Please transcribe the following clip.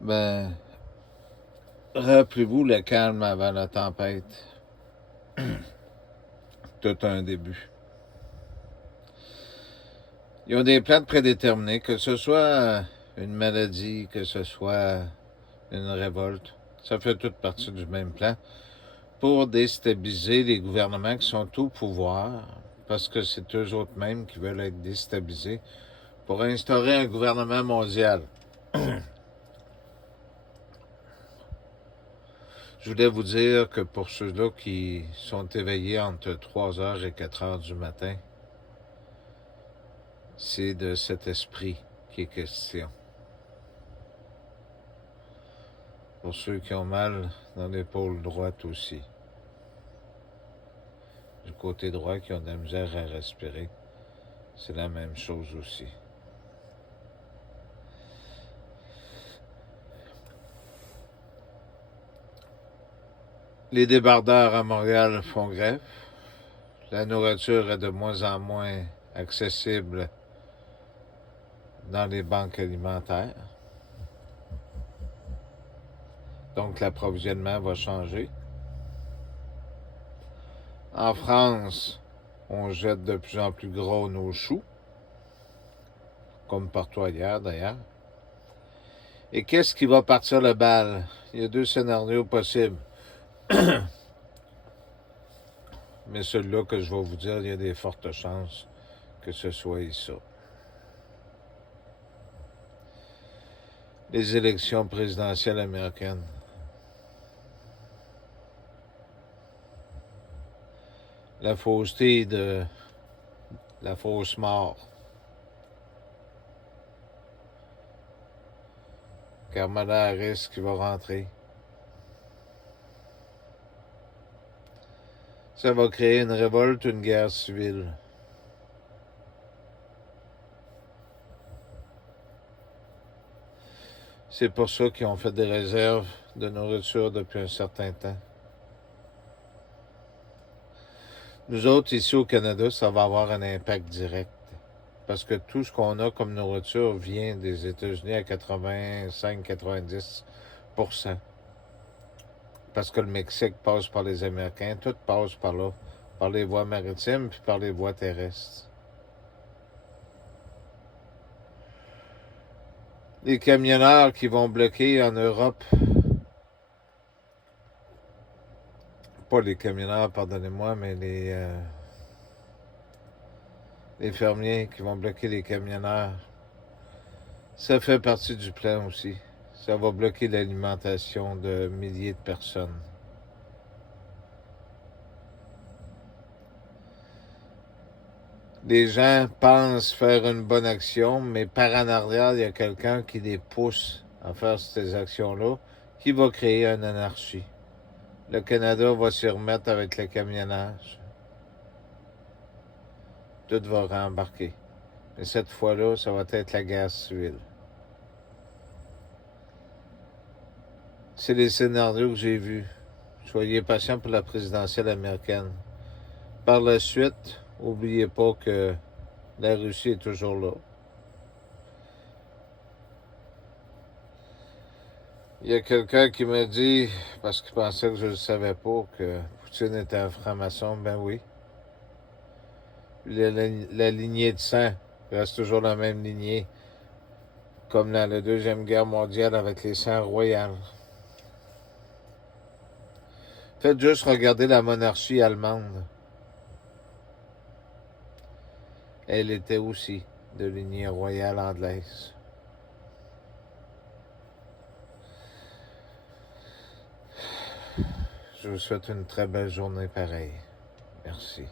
Ben, rappelez-vous le calme avant la tempête. Tout un début. Ils ont des plans prédéterminés, que ce soit une maladie, que ce soit une révolte. Ça fait toute partie du même plan pour déstabiliser les gouvernements qui sont au pouvoir, parce que c'est eux autres mêmes qui veulent être déstabilisés, pour instaurer un gouvernement mondial. Je voulais vous dire que pour ceux-là qui sont éveillés entre 3 heures et 4 heures du matin, c'est de cet esprit qui est question. Pour ceux qui ont mal dans l'épaule droite aussi. Du côté droit qui ont de la misère à respirer, c'est la même chose aussi. Les débardeurs à Montréal font grève. La nourriture est de moins en moins accessible dans les banques alimentaires. Donc l'approvisionnement va changer. En France, on jette de plus en plus gros nos choux, comme partout ailleurs d'ailleurs. Et qu'est-ce qui va partir le bal? Il y a 2 scénarios possibles. Mais celui-là que je vais vous dire, il y a des fortes chances que ce soit ça. Les élections présidentielles américaines. La fausseté de la fausse mort. Kamala Harris qui va rentrer. Ça va créer une révolte, une guerre civile. C'est pour ça qu'ils ont fait des réserves de nourriture depuis un certain temps. Nous autres, ici au Canada, ça va avoir un impact direct. Parce que tout ce qu'on a comme nourriture vient des États-Unis à 85-90%. Parce que le Mexique passe par les Américains, tout passe par là, par les voies maritimes puis par les voies terrestres. Les camionneurs qui vont bloquer en Europe, pas les camionneurs, pardonnez-moi, mais les fermiers qui vont bloquer les camionneurs, ça fait partie du plan aussi. Ça va bloquer l'alimentation de milliers de personnes. Les gens pensent faire une bonne action, mais par en arrière, il y a quelqu'un qui les pousse à faire ces actions-là, qui va créer une anarchie. Le Canada va s'y remettre avec le camionnage. Tout va rembarquer. Mais cette fois-là, ça va être la guerre civile. C'est les scénarios que j'ai vus. Soyez patient pour la présidentielle américaine. Par la suite, n'oubliez pas que la Russie est toujours là. Il y a quelqu'un qui m'a dit, parce qu'il pensait que je ne le savais pas, que Poutine était un franc-maçon. Ben oui. La lignée de sang reste toujours la même lignée, comme dans la Deuxième Guerre mondiale avec les sangs royales. Faites juste regarder la monarchie allemande. Elle était aussi de lignée royale anglaise. Je vous souhaite une très belle journée pareille. Merci.